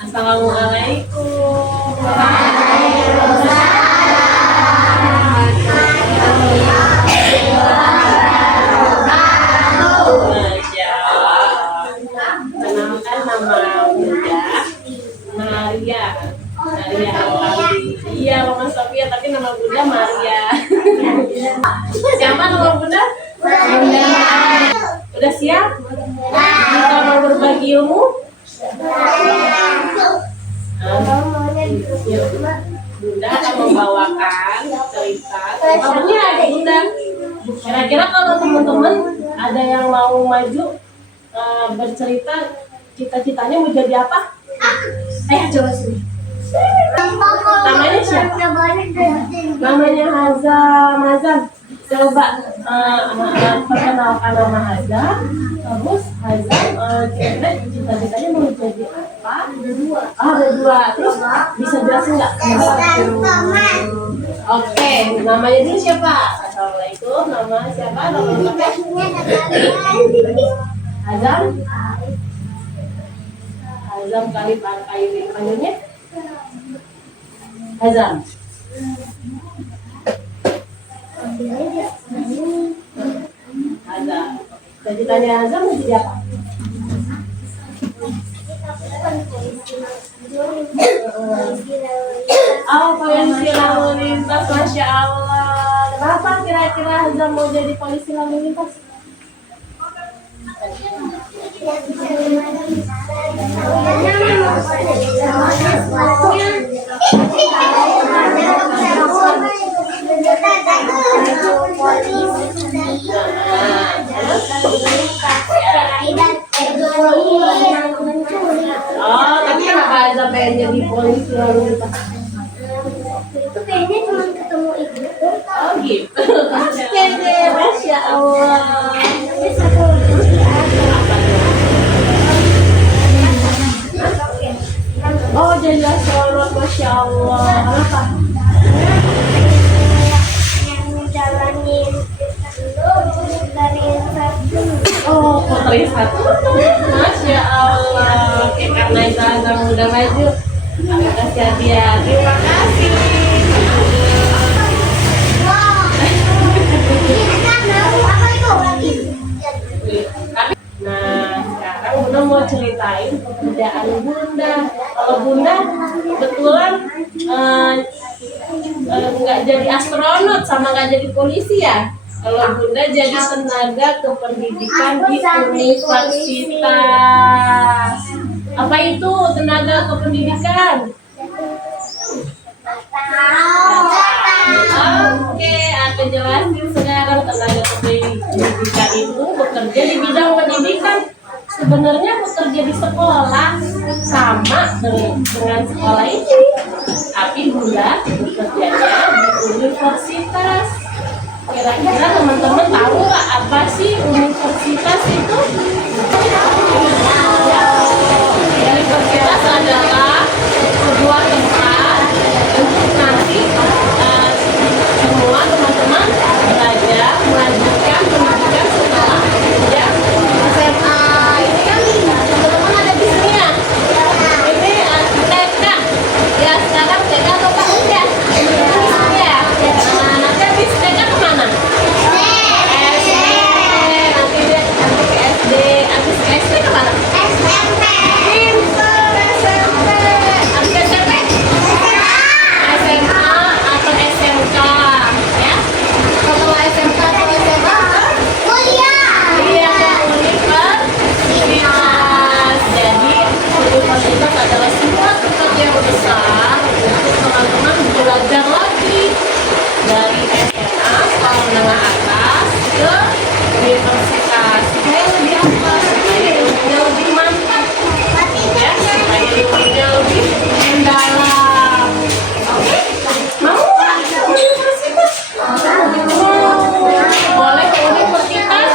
Assalamualaikum. Kenalkan nama Bunda Maria. Maria Alfandi. Iya, Mama Sofia, tapi nama Bunda Maria. Siapa nama Bunda? Bunda. Udah siap? Kita mau berbagi ilmu? Bunda akan membawakan cerita. Kabarnya ada Bunda. Kira-kira kalau teman-teman ada yang mau maju bercerita, cita-citanya mau jadi apa? Coba sini. Namanya siapa? Namanya Hazam. Coba perkenalkan nama Hazam. Terus Hazam cita-citanya mau jadi apa? Ada dua. Terus bisa jelasin nggak? Oke, namanya dulu siapa? Assalamualaikum. Nama siapa? Nama lengkapnya? Hazam. Hazam kali panggilnya Hazam. Hazam. Cita-citanya Hazam mau jadi apa? Polisi lalu lintas, Masya Allah. Kenapa kira-kira Hazam mau jadi polisi lalu lintas? Tapi kenapa Hazam pengen jadi polisi lalu lintas? Itu kayaknya cuma ketemu ibu. Gitu. Oke deh, Masya Allah. Jadi astronot, Masya Allah. Kenapa? Jalanin dari Putri satu. Masya Allah. Oke, karena itu Hazam udah maju, aku kasih hadiah. Terima kasih. Nah, sekarang Bunda mau ceritain pekerjaan Bunda. Kalau Bunda kebetulan nggak jadi astronot sama nggak jadi polisi ya. Kalau Bunda jadi tenaga kependidikan di universitas. Apa itu tenaga kependidikan? Oke, aku jelasin sekarang. Tenaga kependidikan itu bekerja di bidang pendidikan. Sebenarnya bekerja di sekolah sama dengan sekolah ini, tapi Bunda bekerjanya di universitas. Kira-kira teman-teman tahu nggak apa sih universitas itu? Universitas adalah sebuah tempat untuk nanti semua teman-teman belajar melanjutkan pendidikan setelah jenjang SMA. Ini kan teman-teman ada di sini ya. Ini TK. Ya sekarang TK atau Pak ya? Ya. Nah, nanti habis TK kemana? SD. Nanti ke SD. Habis ke SD kemana? SMP. Pintar SMP. Habis SMP? SMA atau SMK ya. Setelah SMK atau SMA iya ke universitas. Jadi universitas adalah sebuah tempat yang besar untuk teman-teman belajar lagi dari SMA sekolah menengah atas ke universitas supaya lebih apa? Supaya ilmunya lebih mantap ya, supaya ilmunya lebih mendalam. Oke, mau nggak universitas? Boleh ke universitas?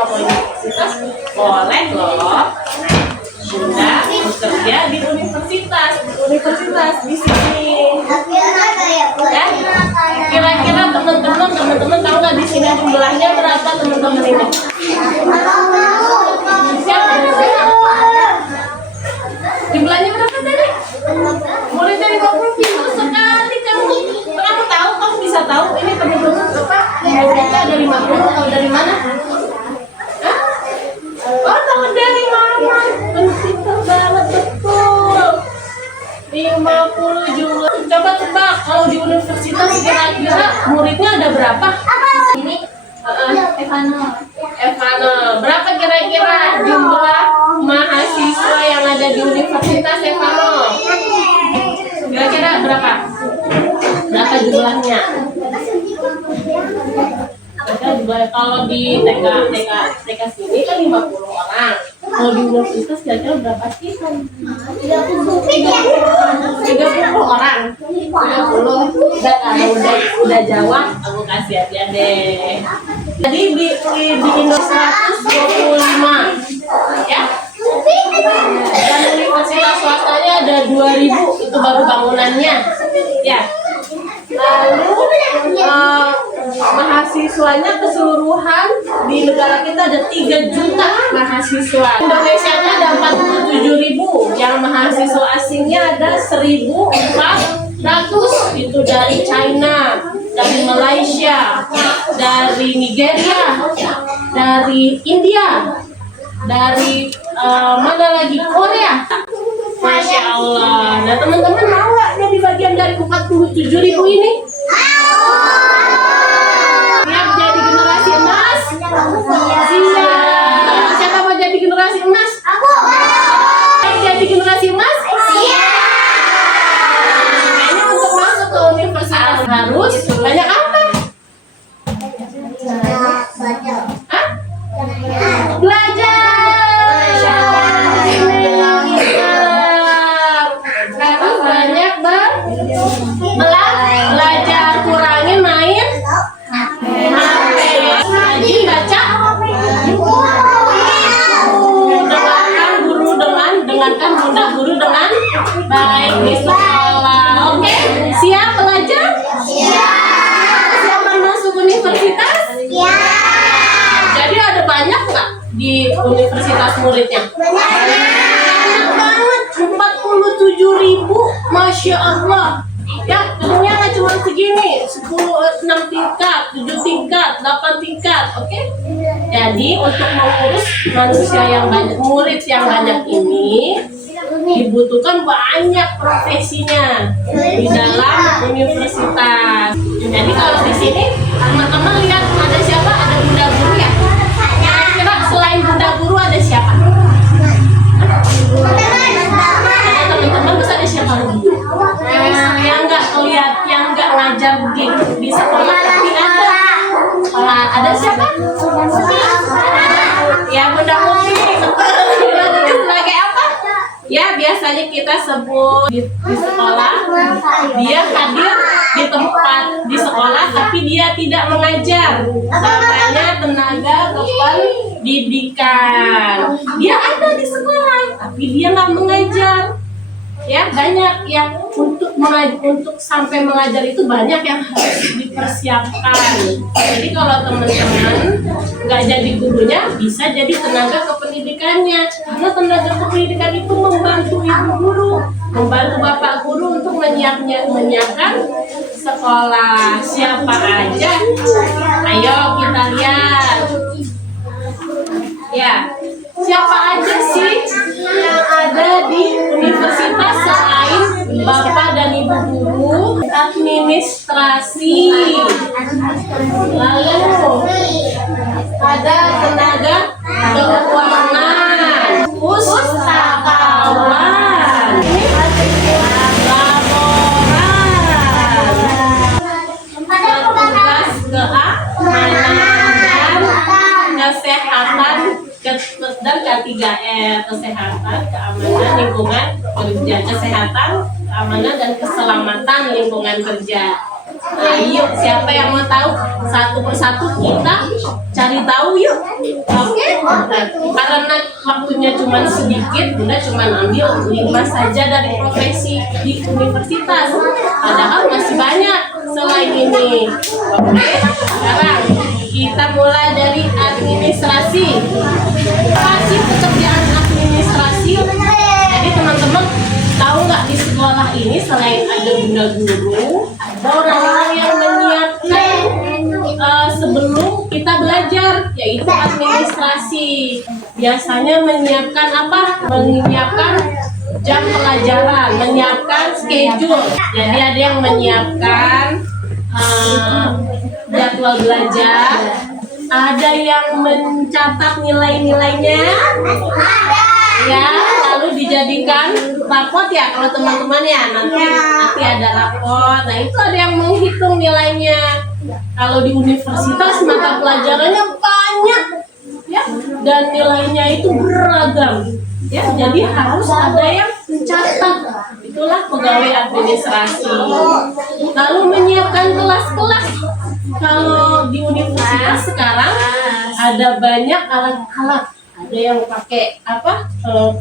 Boleh universitas? Boleh loh. Bunda bekerja di universitas di sini. Ya, kira-kira teman-teman tahu nggak di sini jumlahnya berapa teman-teman ini? Siapa? ada 50 atau dari mana? Hah? Oh, tahu dari mama. Pintar banget, betul. 50 jumlah. Coba tebak, kalau di universitas kira-kira muridnya ada berapa? Ini Evano, berapa kira-kira jumlah mahasiswa yang ada di universitas Evano? Kira-kira berapa? Berapa jumlahnya? Kalau di TK sini kan 50 orang. Kalau di universitas kira-kira berapa sih? 30 orang. 30. Udah jawab, aku kasih aja deh. Jadi di Indo 125 ya. Dan universitas swastanya ada 2000, itu baru bangunannya. Ya. Lalu mahasiswanya keseluruhan di negara kita ada 3 juta mahasiswa. Indonesia ada 47.000, yang mahasiswa asingnya ada 1.400. Itu dari China, dari Malaysia, dari Nigeria, dari India, dari mana lagi, Korea. Masya Allah. Nah, teman-teman mau nggak jadi bagian dari 47.000 ini? Siap jadi generasi emas? Siap. Siapa mau jadi generasi emas? Aku. Siap jadi generasi emas? Siap. Ini untuk masuk ke universitas harus banyak apa? Hah? Belajar. Harus banyak belajar, kurangin main HP, rajin baca, dengarkan bunda guru dengan baik di sekolah. Oke, siap belajar? Siap masuk universitas? Jadi ada banyak nggak di universitas muridnya? Banyak banget, 47.000, Masya Allah. Ya, gedungnya nggak cuma segini, 6 tingkat, 7 tingkat, 8 tingkat, oke? Jadi untuk mengurus manusia yang banyak, murid yang banyak ini, dibutuhkan banyak profesinya di dalam universitas. Jadi kalau di sini teman-teman lihat ada siapa? Ada bunda guru ya? Kira-kira selain bunda guru ada siapa? Ada teman-teman terus ada siapa lagi? Yang nggak lihat, yang nggak ngajar di sekolah tapi ada siapa? Ya bunda Muti. Sebagai apa? Ya biasanya kita sebut di sekolah, dia hadir di tempat di sekolah tapi dia tidak mengajar, namanya tenaga kependidikan. Dia ada di sekolah tapi dia nggak mengajar. Ya banyak yang untuk sampai mengajar itu banyak yang harus dipersiapkan. Jadi kalau teman-teman nggak jadi gurunya, bisa jadi tenaga kependidikannya. Karena tenaga kependidikan itu membantu ibu guru, membantu bapak guru untuk menyiapkan sekolah. Siapa aja? Ayo kita lihat. Ya, siapa aja sih yang ada di universitas selain bapak dan ibu guru? Administrasi, lalu ada tenaga keuangan, pustakawan, laboran, keamanan, kesehatan, dan K3R, kesehatan, keamanan, lingkungan kerja, kesehatan, keamanan, dan keselamatan lingkungan kerja. Nah, yuk, siapa yang mau tahu? Satu persatu kita cari tahu yuk. Oke? Karena waktunya cuma sedikit, Bunda cuma ambil 5 saja dari profesi di universitas. Padahal masih banyak selain ini. Oke? Sekarang kita mulai dari administrasi. Apa sih pekerjaan administrasi? Jadi teman-teman tahu nggak, di sekolah ini selain ada bunda guru, ada orang-orang yang menyiapkan sebelum belajar, yaitu administrasi. Biasanya menyiapkan apa? Menyiapkan jam pelajaran, menyiapkan schedule. Jadi ada yang menyiapkan jadwal belajar, ada yang mencatat nilai-nilainya, ya, lalu dijadikan rapot ya kalau teman-teman ya nanti ada rapot. Nah itu ada yang menghitung nilainya. Kalau di universitas mata pelajarannya banyak, ya, dan nilainya itu beragam, ya. Jadi harus ada yang mencatat. Itulah pegawai administrasi. Lalu menyiapkan kelas-kelas. Kalau di universitas sekarang ada banyak alat-alat. Ada yang pakai apa?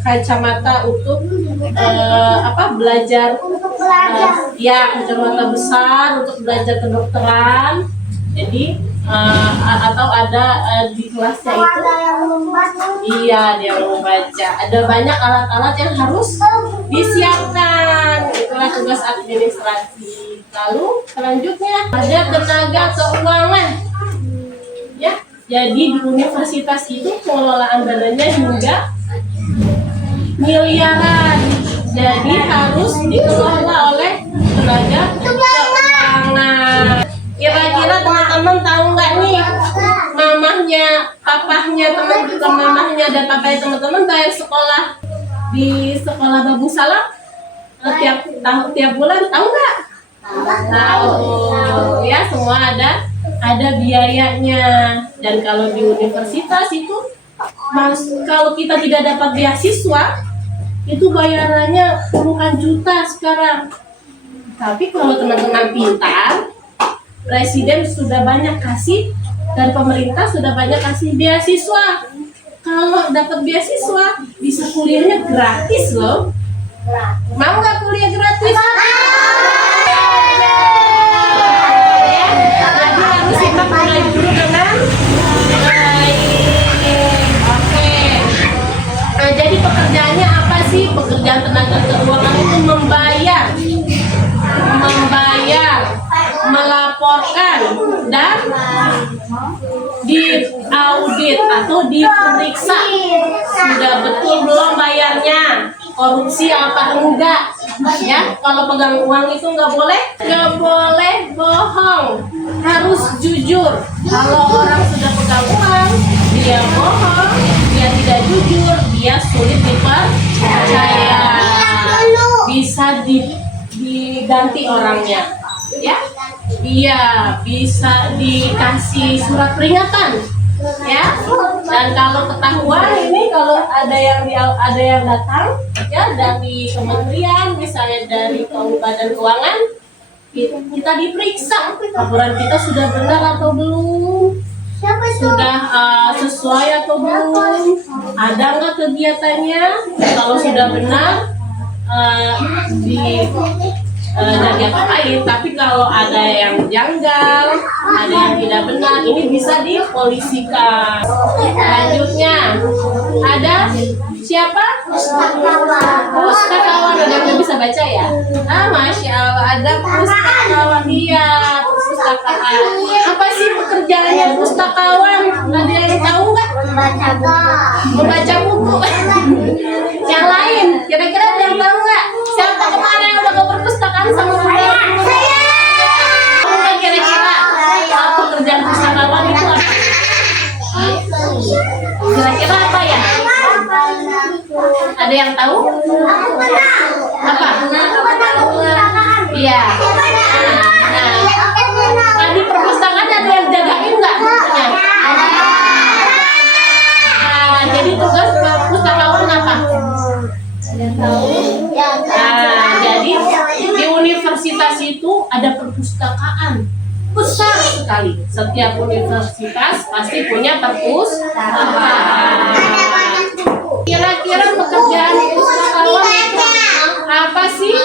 Kacamata untuk belajar. Ya, kacamata besar untuk belajar kedokteran. Jadi atau ada di kelasnya itu. Iya, dia membaca. Ada banyak alat-alat yang harus disiapkan. Itulah tugas administrasi. Lalu selanjutnya ada tenaga keuangan. Ya, jadi di universitas itu pengelolaan dananya hingga miliaran. Jadi harus dikelola oleh tenaga keuangan. Kira-kira teman-teman tahu nggak nih, mamahnya, papahnya teman-teman, mamahnya dan papahnya teman-teman bayar sekolah di sekolah Babu Salam tiap bulan, tahu nggak? Tahu, ya, semua ada biayanya. Dan kalau di universitas itu, kalau kita tidak dapat beasiswa, itu bayarannya puluhan juta sekarang. Tapi kalau teman-teman pintar, Presiden sudah banyak kasih dan pemerintah sudah banyak kasih beasiswa. Kalau dapat beasiswa, bisa kuliahnya gratis loh. Mau nggak kuliah gratis? Jadi harus kita mulai dulu dengan baik. Oke. Nah, jadi pekerjaannya apa sih? Pekerjaan tenaga keuangan itu membayar, melaporkan, dan diaudit atau diperiksa sudah betul belum bayarnya, korupsi apa enggak, ya. Kalau pegang uang itu nggak boleh bohong, harus jujur. Kalau orang sudah pegang uang, dia bohong, dia tidak jujur, dia sulit dipercaya, bisa diganti orangnya, ya. Iya, bisa dikasih surat peringatan, ya. Dan kalau ketahuan ini, kalau ada yang datang, ya, dari kementerian, misalnya dari Badan Keuangan, kita diperiksa laporan kita sudah benar atau belum, sudah sesuai atau belum, ada nggak kegiatannya. Kalau sudah benar, dan diapa-apain. Tapi kalau ada yang janggal, ada yang tidak benar, ini bisa dipolisikan. Selanjutnya ada siapa? Pustakawan. Ada yang bisa baca ya? Masya Allah, ada pustakawan. Iya, pustakawan. Apa sih pekerjaannya pustakawan? Ada yang tahu nggak? Membaca buku. Yang lain, kira-kira ada yang tahu nggak? Siapa kemarin yang udah ke perpustakaan sama saya? Kira-kira pekerjaan pustakawan itu apa? Kira-kira apa ya? Ada yang tahu? Apa? Iya. Nah, di perpustakaan ada yang jagain nggak bukunya? Nah, jadi tugas pustakawan apa? Jadi di universitas itu ada perpustakaan besar sekali. Setiap universitas pasti punya perpustakaan. Kira-kira pekerjaan pustakawan itu apa sih?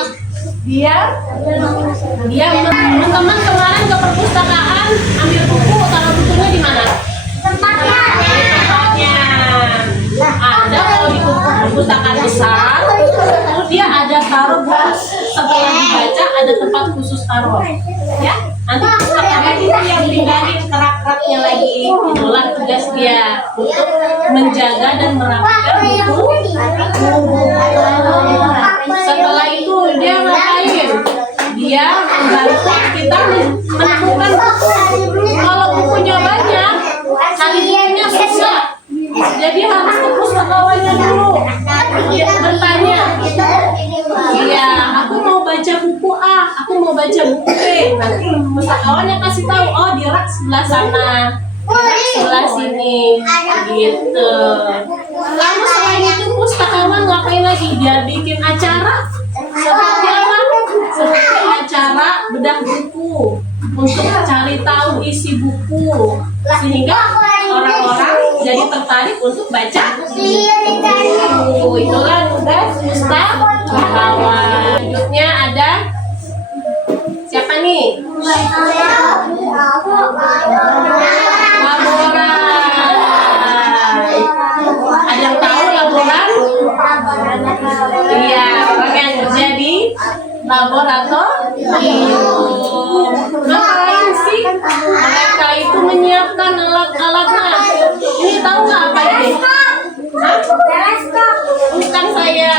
Dia teman-teman kemarin ke perpustakaan ambil buku, taruh bukunya di mana? Tempatnya. Ada kalau di perpustakaan besar, lalu dia ada taruh buku, setelah dibaca ada tempat khusus taruh, ya. Nanti pustakawan itu yang tinggalin kerak akrabnya lagi. Itulah tugas dia untuk menjaga dan merapikan buku. Setelah itu dia ngapain? Dia membantu kita menemukan buku. Kalau bukunya banyak, cari bukunya susah. Jadi harus ke pustakawannya dulu. Dia bertanya, iya, aku mau baca buku A, aku mau baca buku B. Nanti pustakawannya kasih tahu, oh di rak sebelah sana, di rak sebelah sini, gitu. Lalu selain itu pustakawan ngapain lagi? Dia bikin acara seperti apa? Seperti acara bedah buku untuk cari tahu isi buku, sehingga orang-orang jadi tertarik untuk baca buku. Itulah tugas pustakawan. Selanjutnya ada siapa nih? Laboran. Ada yang tahu laboran? Iya, orang yang kerja di laboratorium. Ngapain sih? Mereka itu menyiapkan alat-alatnya. Ini tahu nggak apa ini? Hah? Bukan saya.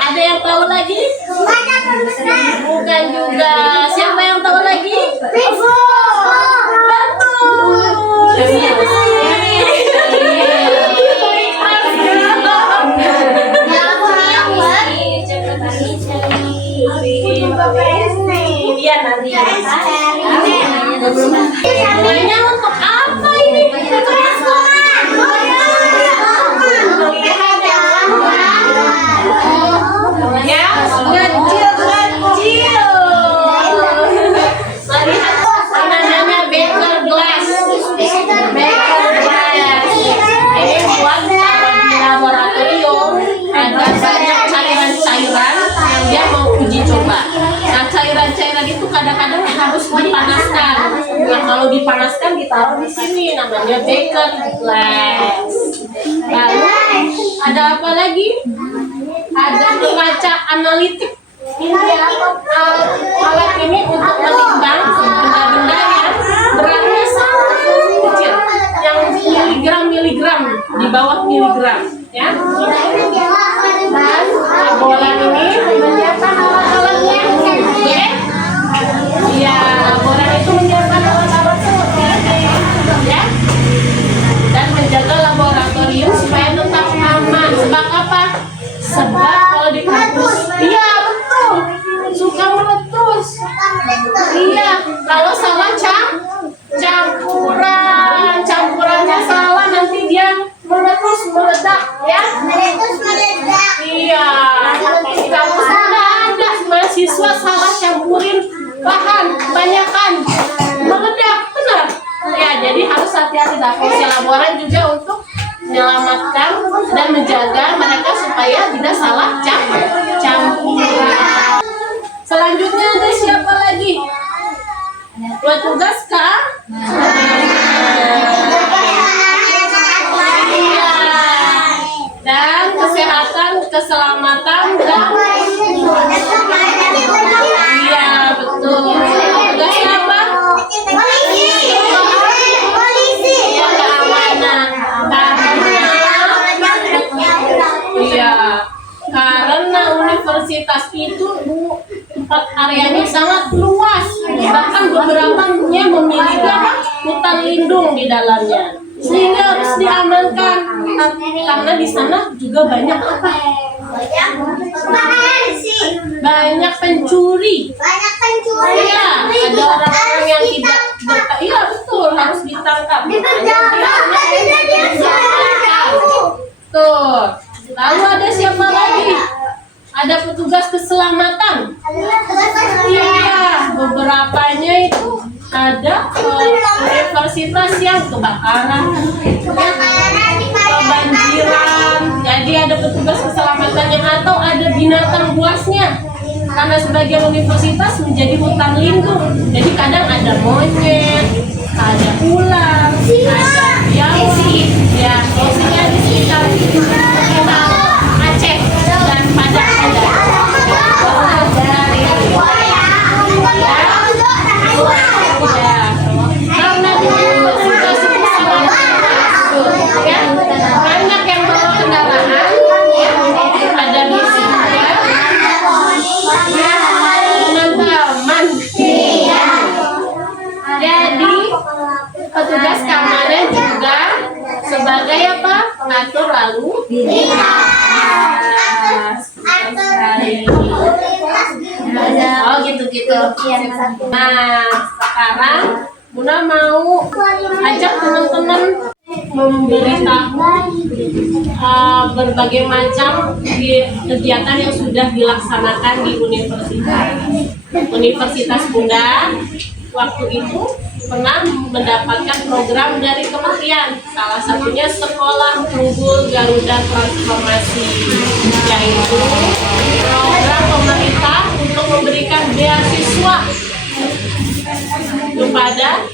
Ada yang tahu lagi? Bukan juga. Siapa yang tahu lagi? Betul. Iya nanti. Semuanya untuk apa ini? Ya, kecil. Melihat namanya beaker glass. Beaker glass. Ini buat di laboratorium ada banyak cairan-cairan yang dia mau uji coba. Nah, cairan-cairan itu kadang-kadang harus dipanaskan. Nah, kalau dipanaskan ditaruh di sini, namanya beaker glass. Lalu ada apa lagi? Ada peraca analitik. Ini alat ini untuk menimbang benda-benda yang beratnya sangat kecil, yang miligram di bawah miligram, ya. Dan laboran ini menyiapkan alat-alatnya. Oke? Iya, laboran itu menyiapkan alat-alat seperti ini, ya. Dan menjaga laboratorium supaya tetap aman. Sebab apa? Sebab kalau di kampus, iya betul, suka meletus. Iya, kalau salah campurannya salah, nanti dia meletus, meledak, ya. Iya, di kampus ada mahasiswa salah campurin bahan, kebanyakan meledak, benar. Ya, jadi harus hati-hati. Fungsi laboran juga untuk menyelamatkan dan menjaga mereka supaya tidak salah campuran. Selanjutnya ada siapa lagi? Buat tugas kah? Iya. Dan kesehatan, keselamatan dan iya betul. Tugas apa? Iya, keamanan. Iya, karena universitas itu tempat areanya sangat luas, bahkan beberapanya memiliki hutan lindung di dalamnya, sehingga harus diamankan karena di sana juga banyak apa? Banyak pencuri. Iya, ada orang-orang yang tidak iya betul, harus ditangkap. Tuh. Lalu ada siapa lagi? Ada petugas keselamatan. Iya, beberapanya itu ada universitas yang kebakaran, kebanjiran. Jadi ada petugas keselamatannya atau ada binatang buasnya. Karena sebagian universitas menjadi hutan lindung. Jadi kadang ada monyet, ada ular, ada biawak. Ya, biasanya di sekitar Aceh dan Padang ada. Karena di universitas Oh gitu-gitu. Nah, sekarang Bunda mau ajak teman-teman memberitahu berbagai macam kegiatan yang sudah dilaksanakan di Universitas Bunda. Waktu itu pernah mendapatkan program dari kementerian, salah satunya Sekolah Unggul Garuda Transformasi, yaitu program pemerintah untuk memberikan beasiswa kepada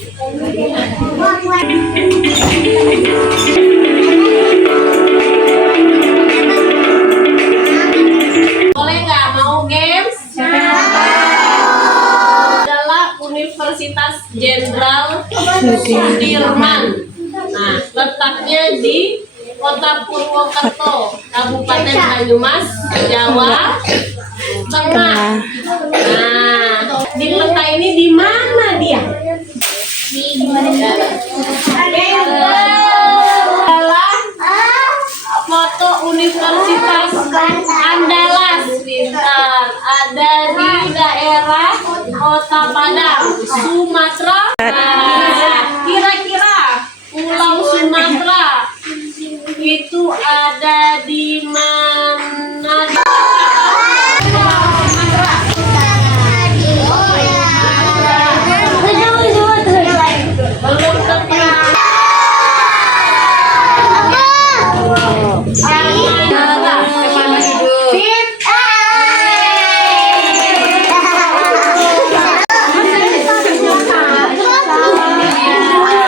boleh nggak mau games? Adalah Universitas Jenderal Sudirman. Nah, letaknya di Kota Purwokerto, Kabupaten Banyumas, Jawa Tengah. Nah, di letak ini di mana dia? Adalah foto Universitas Andalas, pintar. Ada di daerah Kota Padang, Sumatera. Nah, kira-kira Pulau Sumatera itu ada di mana? Belum tepat.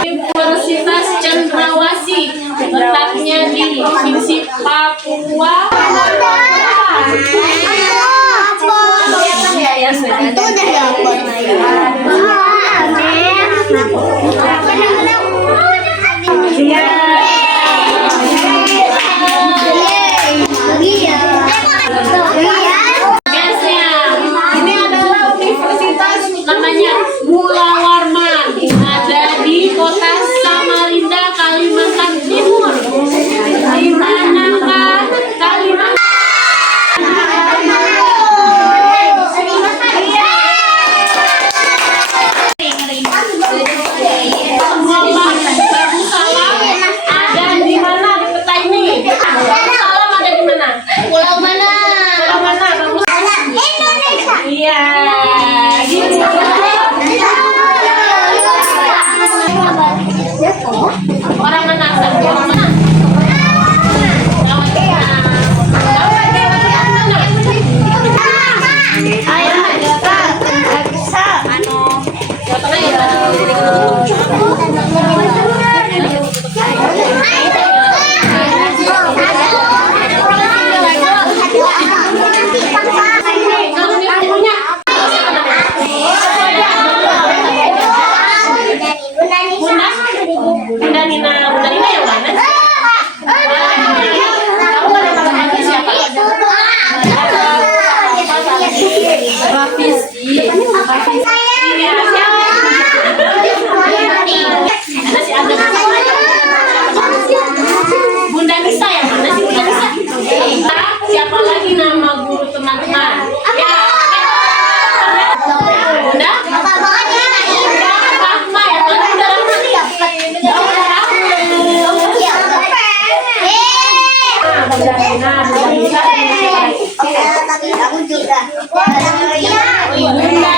Universitas Cendrawasih, letaknya di Provinsi Papua. Itu udah dapat. Ini adalah universitas namanya Mula Warman, ada di Kota Samarinda, Kalimantan Timur. Di manakah Kalimantan? Ada di mana di peta ini? Salam ada di mana? Pulau mana? Pulau mana? Indonesia. Iya, di orang mana? Orang mana? Bunda Nina yang mana? Kamu ada lagi siapa? Rafis. Iya, siapa? Ada si Adam. Bunda Nisa yang mana sih Bunda Nisa? Siapa lagi nama guru teman-teman? Ya. Bunda? Rahma ya, mana Bunda Rahma? Aku juga. Bunda